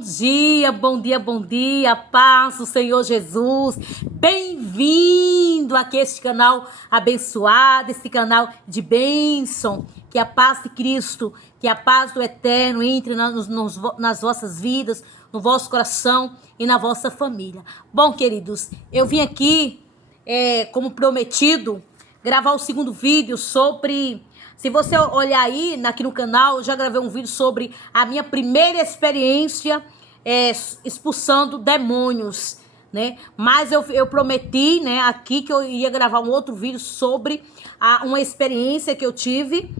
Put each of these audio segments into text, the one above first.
Bom dia, bom dia, bom dia, paz do Senhor Jesus. Bem-vindo aqui a este canal abençoado, este canal de bênção. Que a paz de Cristo, que a paz do Eterno entre nas vossas vidas, no vosso coração e na vossa família. Bom, queridos, eu vim aqui, como prometido, gravar o segundo vídeo sobre... Se você olhar aí, aqui no canal, eu já gravei um vídeo sobre a minha primeira experiência expulsando demônios, né? Mas eu prometi, né, aqui que eu ia gravar um outro vídeo sobre uma experiência que eu tive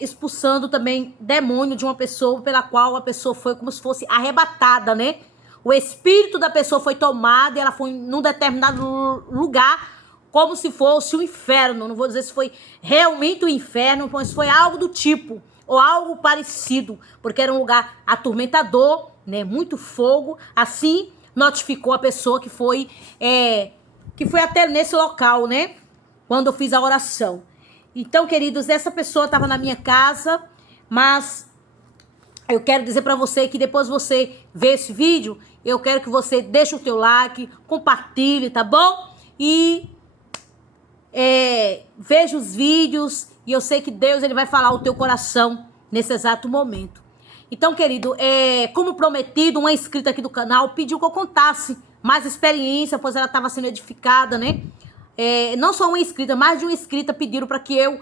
expulsando também demônio de uma pessoa pela qual a pessoa foi como se fosse arrebatada, né? O espírito da pessoa foi tomado e ela foi num determinado lugar como se fosse o inferno. Não vou dizer se foi realmente o inferno, mas foi algo do tipo, ou algo parecido, porque era um lugar atormentador, né, muito fogo. Assim notificou a pessoa que foi até nesse local, né, quando eu fiz a oração. Então, queridos, essa pessoa estava na minha casa, mas eu quero dizer para você que depois você ver esse vídeo, eu quero que você deixe o teu like, compartilhe, tá bom? E veja os vídeos, e eu sei que Deus ele vai falar o teu coração nesse exato momento. Então, querido, como prometido, uma inscrita aqui do canal pediu que eu contasse mais experiência, pois ela estava sendo edificada, né? Não só uma inscrita, mais de uma inscrita pediram para que eu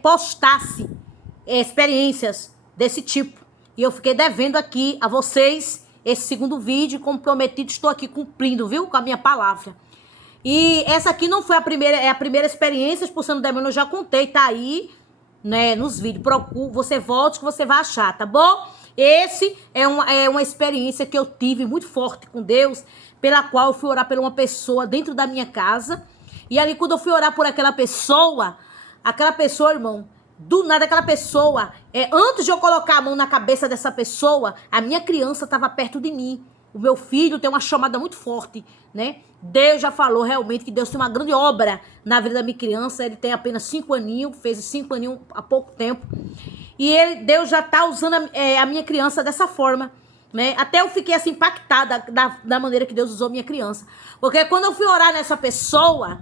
postasse experiências desse tipo. E eu fiquei devendo aqui a vocês esse segundo vídeo, como prometido, estou aqui cumprindo, viu? Com a minha palavra. E essa aqui não foi a primeira experiência expulsando demônio, eu já contei, tá aí, né, nos vídeos. Procure, você volte que você vai achar, tá bom? Esse é uma experiência que eu tive muito forte com Deus, pela qual eu fui orar por uma pessoa dentro da minha casa. E ali quando eu fui orar por aquela pessoa, irmão, do nada aquela pessoa, antes de eu colocar a mão na cabeça dessa pessoa, a minha criança estava perto de mim. O meu filho tem uma chamada muito forte, né? Deus já falou realmente que Deus tem uma grande obra na vida da minha criança. Ele tem apenas 5 aninhos, fez 5 aninhos há pouco tempo. E Deus já tá usando a minha criança dessa forma, né? Até eu fiquei assim impactada da maneira que Deus usou minha criança. Porque quando eu fui orar nessa pessoa,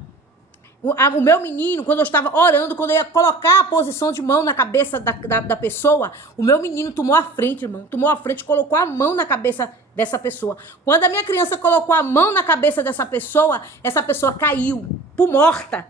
o meu menino, quando eu estava orando, quando eu ia colocar a posição de mão na cabeça da pessoa, o meu menino tomou a frente, irmão. Tomou a frente, colocou a mão na cabeça dessa pessoa. Quando a minha criança colocou a mão na cabeça dessa pessoa, essa pessoa caiu por morta.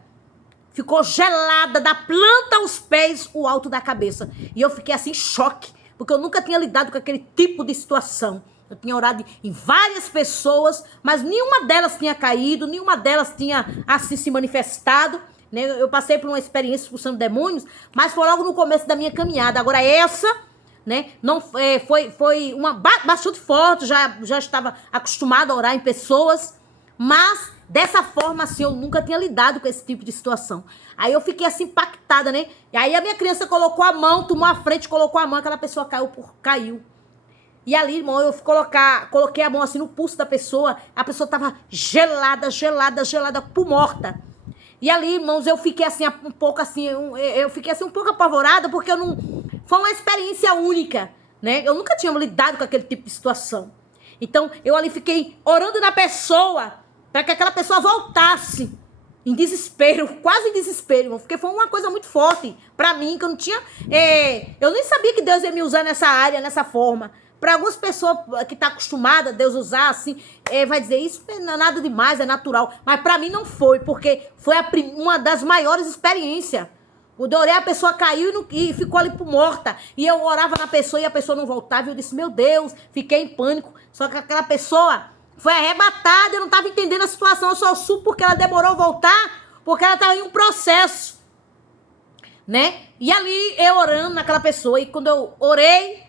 Ficou gelada da planta aos pés, o alto da cabeça. E eu fiquei assim em choque, porque eu nunca tinha lidado com aquele tipo de situação. Eu tinha orado em várias pessoas, mas nenhuma delas tinha caído, nenhuma delas tinha assim se manifestado, né? Eu passei por uma experiência expulsando demônios, mas foi logo no começo da minha caminhada. Agora essa, né, não foi uma bastante forte, já estava acostumada a orar em pessoas, mas dessa forma assim eu nunca tinha lidado com esse tipo de situação. Aí eu fiquei assim impactada, né? E aí a minha criança colocou a mão, tomou a frente, colocou a mão, aquela pessoa caiu. E ali, irmão, eu coloquei a mão assim no pulso da pessoa. A pessoa tava gelada por morta. E ali, irmãos, eu fiquei assim um pouco apavorada, porque foi uma experiência única, né? Eu nunca tinha lidado com aquele tipo de situação. Então, eu ali fiquei orando na pessoa para que aquela pessoa voltasse em desespero, quase em desespero, irmão, porque foi uma coisa muito forte para mim, que eu não tinha... eu nem sabia que Deus ia me usar nessa área, nessa forma. Para algumas pessoas que estão acostumadas a Deus usar assim, vai dizer, isso não é nada demais, é natural. Mas para mim não foi, porque foi uma das maiores experiências. Quando eu orei, a pessoa caiu e ficou ali por morta. E eu orava na pessoa e a pessoa não voltava. E eu disse, meu Deus, fiquei em pânico. Só que aquela pessoa foi arrebatada, eu não estava entendendo a situação. Eu só soube porque ela demorou a voltar, porque ela estava em um processo, né? E ali eu orando naquela pessoa. E quando eu orei...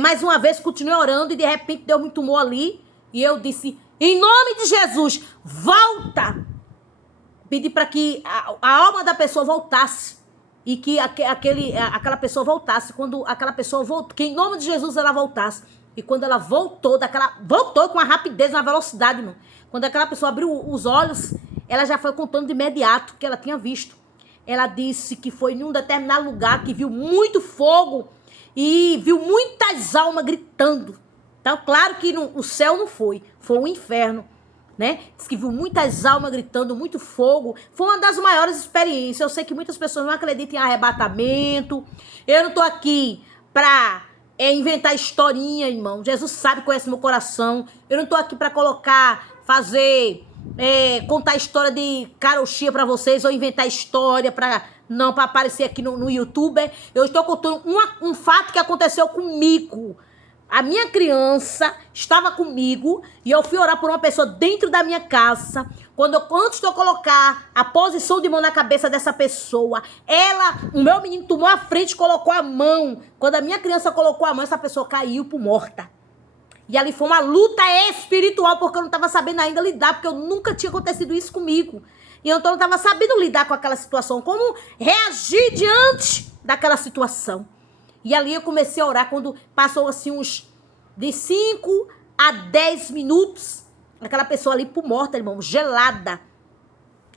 mais uma vez, continuei orando e de repente Deus me tomou ali e eu disse, em nome de Jesus, volta! Pedi para que a alma da pessoa voltasse e que aquela pessoa voltasse. Quando aquela pessoa voltou, que em nome de Jesus ela voltasse. E quando ela voltou com a rapidez, uma velocidade, irmão. Quando aquela pessoa abriu os olhos, ela já foi contando de imediato o que ela tinha visto. Ela disse que foi em um determinado lugar que viu muito fogo e viu muitas almas gritando. Então, claro que o céu não foi o inferno, né? Diz que viu muitas almas gritando, muito fogo. Foi uma das maiores experiências. Eu sei que muitas pessoas não acreditam em arrebatamento. Eu não tô aqui pra inventar historinha, irmão. Jesus sabe, conhece meu coração. Eu não tô aqui pra contar história de carochinha pra vocês, ou inventar história pra aparecer aqui no YouTube. Eu estou contando um fato que aconteceu comigo. A minha criança estava comigo e eu fui orar por uma pessoa dentro da minha casa. Antes de eu colocar a posição de mão na cabeça dessa pessoa, o meu menino tomou a frente e colocou a mão. Quando a minha criança colocou a mão, essa pessoa caiu por morta. E ali foi uma luta espiritual, porque eu não estava sabendo ainda lidar, porque eu nunca tinha acontecido isso comigo. E então eu não estava sabendo lidar com aquela situação, como reagir diante daquela situação. E ali eu comecei a orar, quando passou assim uns de 5 a 10 minutos, aquela pessoa ali por morta, irmão, gelada.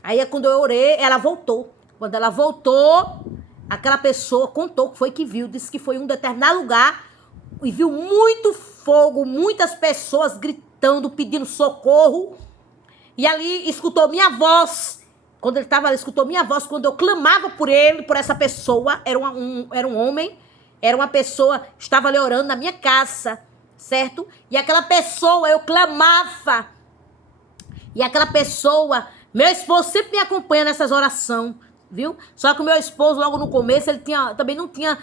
Aí é quando eu orei, ela voltou. Quando ela voltou, aquela pessoa contou que foi que viu, disse que foi em um determinado lugar e viu muito fogo, muitas pessoas gritando, pedindo socorro. E ali escutou minha voz. Quando ele estava ali, escutou minha voz, quando eu clamava por ele, por essa pessoa, era um homem, era uma pessoa, estava ali orando na minha casa, certo? E aquela pessoa, eu clamava. E aquela pessoa, meu esposo sempre me acompanha nessas orações, viu? Só que o meu esposo, logo no começo, ele também não tinha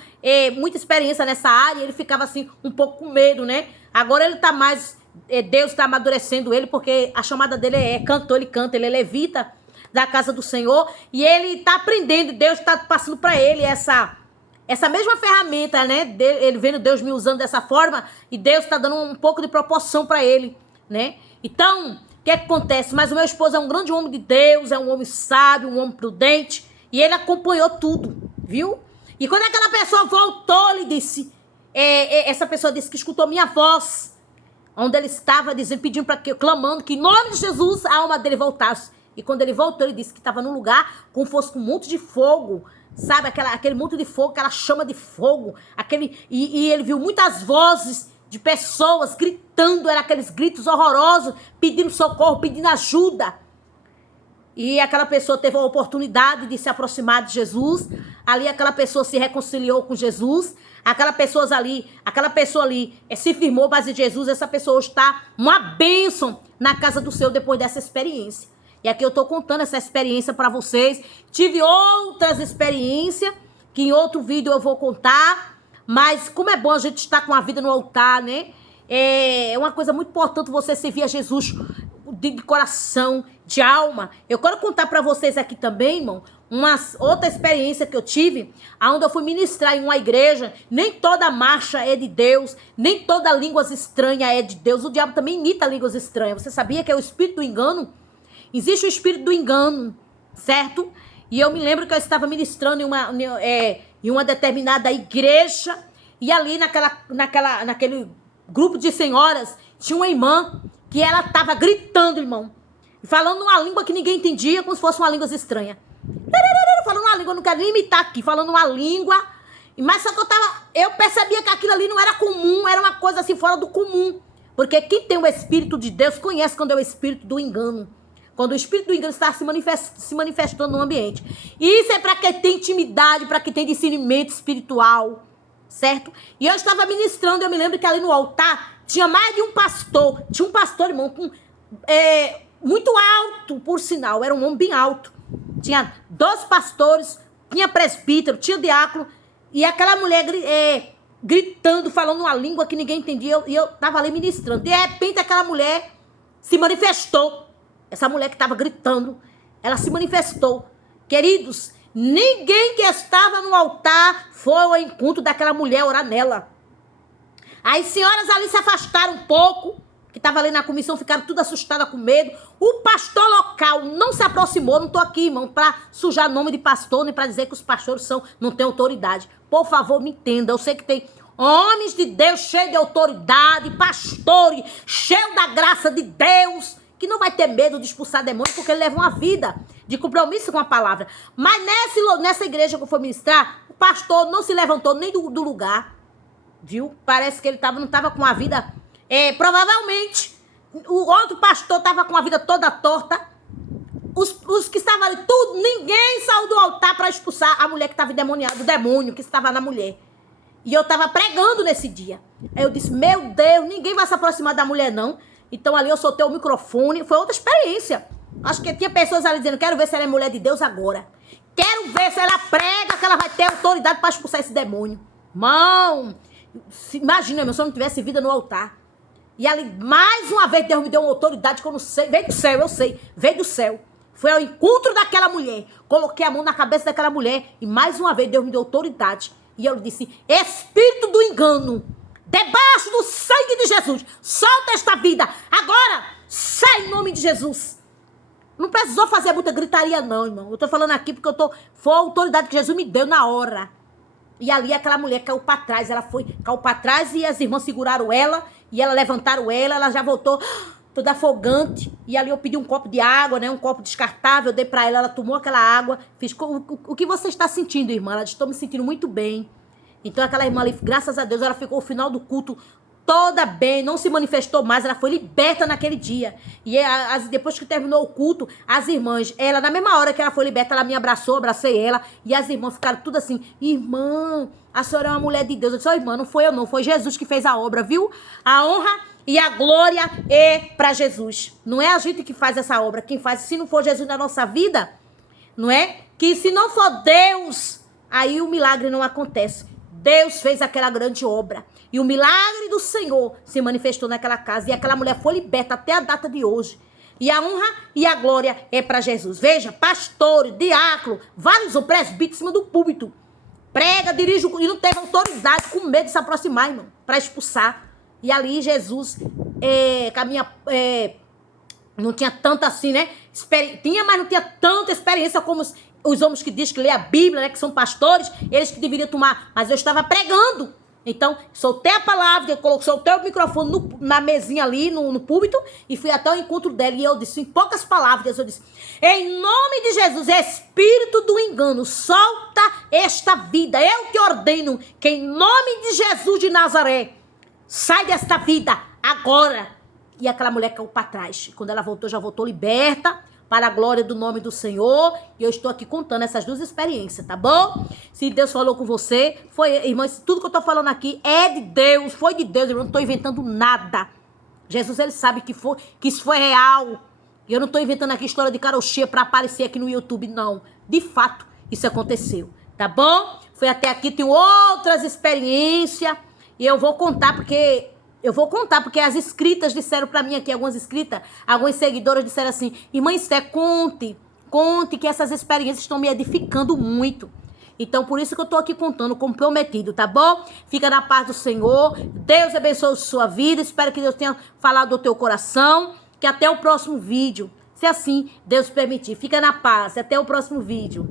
muita experiência nessa área, ele ficava assim, um pouco com medo, né? Agora ele tá mais, Deus está amadurecendo ele, porque a chamada dele é cantor, ele canta, ele é levita da casa do Senhor, e ele tá aprendendo, Deus tá passando para ele essa mesma ferramenta, né? Ele vendo Deus me usando dessa forma, e Deus tá dando um pouco de proporção para ele, né? Então, o que é que acontece? Mas o meu esposo é um grande homem de Deus, é um homem sábio, um homem prudente, e ele acompanhou tudo, viu? E quando aquela pessoa voltou, ele disse, essa pessoa disse que escutou minha voz, onde ele estava dizendo, pedindo para que, clamando que em nome de Jesus a alma dele voltasse. E quando ele voltou, ele disse que estava num lugar como fosse com um monte de fogo, sabe? Aquele monte de fogo, aquela chama de fogo, e ele viu muitas vozes de pessoas gritando, eram aqueles gritos horrorosos, pedindo socorro, pedindo ajuda. E aquela pessoa teve a oportunidade de se aproximar de Jesus. Ali aquela pessoa se reconciliou com Jesus. Aquela pessoa ali se firmou base de Jesus. Essa pessoa está uma bênção na casa do Senhor depois dessa experiência. E aqui eu estou contando essa experiência para vocês. Tive outras experiências que em outro vídeo eu vou contar. Mas como é bom a gente estar com a vida no altar, né? É uma coisa muito importante você servir a Jesus de coração, de alma. Eu quero contar para vocês aqui também, irmão, outra experiência que eu tive, onde eu fui ministrar em uma igreja. Nem toda marcha é de Deus, nem toda línguas estranha é de Deus. O diabo também imita línguas estranhas. Você sabia que é o espírito do engano? Existe o espírito do engano, certo? E eu me lembro que eu estava ministrando em uma determinada igreja, e ali naquele grupo de senhoras tinha uma irmã que ela estava gritando, irmão, falando uma língua que ninguém entendia, como se fosse uma língua estranha. Falando uma língua, eu não quero nem imitar aqui, falando uma língua, mas só que eu percebia que aquilo ali não era comum, era uma coisa assim fora do comum, porque quem tem o Espírito de Deus conhece quando é o espírito do engano. Quando o espírito do engano está se manifestando no ambiente. E isso é para quem tem intimidade, para quem tem discernimento espiritual, certo? E eu estava ministrando, eu me lembro que ali no altar tinha mais de um pastor. Tinha um pastor, irmão, muito alto, por sinal. Era um homem bem alto. Tinha 2 pastores, tinha presbítero, tinha diácono. E aquela mulher gritando, falando uma língua que ninguém entendia. E eu estava ali ministrando. De repente, aquela mulher se manifestou. Essa mulher que estava gritando, ela se manifestou. Queridos, ninguém que estava no altar foi ao encontro daquela mulher orar nela. As senhoras ali se afastaram um pouco, que estavam ali na comissão, ficaram tudo assustadas com medo. O pastor local não se aproximou. Não estou aqui, irmão, para sujar nome de pastor, nem para dizer que os pastores não têm autoridade. Por favor, me entenda. Eu sei que tem homens de Deus cheios de autoridade, pastores cheios da graça de Deus, que não vai ter medo de expulsar demônio, porque ele leva uma vida de compromisso com a palavra. Mas nessa igreja que eu fui ministrar, o pastor não se levantou nem do lugar, viu? Parece que ele não estava com a vida Provavelmente, o outro pastor estava com a vida toda torta. Os que estavam ali, tudo, ninguém saiu do altar para expulsar a mulher que estava endemoniada, o demônio que estava na mulher. E eu estava pregando nesse dia. Aí eu disse, meu Deus, ninguém vai se aproximar da mulher, não. Então ali eu soltei o microfone, foi outra experiência. Acho que tinha pessoas ali dizendo, quero ver se ela é mulher de Deus agora. Quero ver se ela prega, que ela vai ter autoridade para expulsar esse demônio. Mão, imagina, meu, se eu não tivesse vida no altar. E ali, mais uma vez, Deus me deu uma autoridade que eu não sei. Veio do céu, eu sei, veio do céu. Foi ao encontro daquela mulher. Coloquei a mão na cabeça daquela mulher. E mais uma vez Deus me deu autoridade. E eu disse, espírito do engano, debaixo do sangue de Jesus, solta esta vida. Agora, sai em nome de Jesus. Não precisou fazer muita gritaria não, irmão. Eu tô falando aqui porque foi a autoridade que Jesus me deu na hora. E ali aquela mulher caiu pra trás. Caiu pra trás e as irmãs seguraram ela. E ela levantaram ela já voltou toda afogante. E ali eu pedi um copo de água, né? Um copo descartável, eu dei pra ela tomou aquela água. Fiz, o que você está sentindo, irmã? Ela disse, estou me sentindo muito bem. Então aquela irmã ali, graças a Deus, ela ficou ao final do culto toda bem, não se manifestou mais, ela foi liberta naquele dia. E depois que terminou o culto, as irmãs, ela, na mesma hora que ela foi liberta, ela me abraçou, abracei ela, e as irmãs ficaram tudo assim, irmã, a senhora é uma mulher de Deus. Eu disse, irmã, não foi eu não, foi Jesus que fez a obra, viu? A honra e a glória é para Jesus. Não é a gente que faz essa obra, quem faz, se não for Jesus na nossa vida, não é? Que se não for Deus, aí o milagre não acontece. Deus fez aquela grande obra. E o milagre do Senhor se manifestou naquela casa. E aquela mulher foi liberta até a data de hoje. E a honra e a glória é para Jesus. Veja, pastor, diácono, vários presbíteros em cima do púlpito. Prega, dirige, e não teve autoridade, com medo de se aproximar, irmão, para expulsar. E ali Jesus não tinha tanta assim, né? Tinha, mas não tinha tanta experiência como os homens que dizem que lê a Bíblia, né? Que são pastores, eles que deveriam tomar. Mas eu estava pregando. Então, soltei a palavra, soltei o microfone na mesinha ali, no púlpito, e fui até o encontro dela. E eu disse, em poucas palavras, eu disse, em nome de Jesus, espírito do engano, solta esta vida. Eu te ordeno que em nome de Jesus de Nazaré, sai desta vida agora. E aquela mulher caiu para trás. Quando ela voltou, já voltou liberta, para a glória do nome do Senhor. E eu estou aqui contando essas duas experiências, tá bom? Se Deus falou com você, irmãs, tudo que eu estou falando aqui é de Deus, foi de Deus, eu não estou inventando nada. Jesus, ele sabe que isso foi real. E eu não estou inventando aqui história de carochinha para aparecer aqui no YouTube, não. De fato, isso aconteceu, tá bom? Foi até aqui, tem outras experiências. E eu vou contar porque as inscritas disseram pra mim aqui, algumas seguidoras disseram assim, irmã Esté, conte que essas experiências estão me edificando muito. Então, por isso que eu tô aqui contando, como prometido, tá bom? Fica na paz do Senhor, Deus abençoe a sua vida, espero que Deus tenha falado do teu coração, que até o próximo vídeo, se assim Deus permitir. Fica na paz, até o próximo vídeo.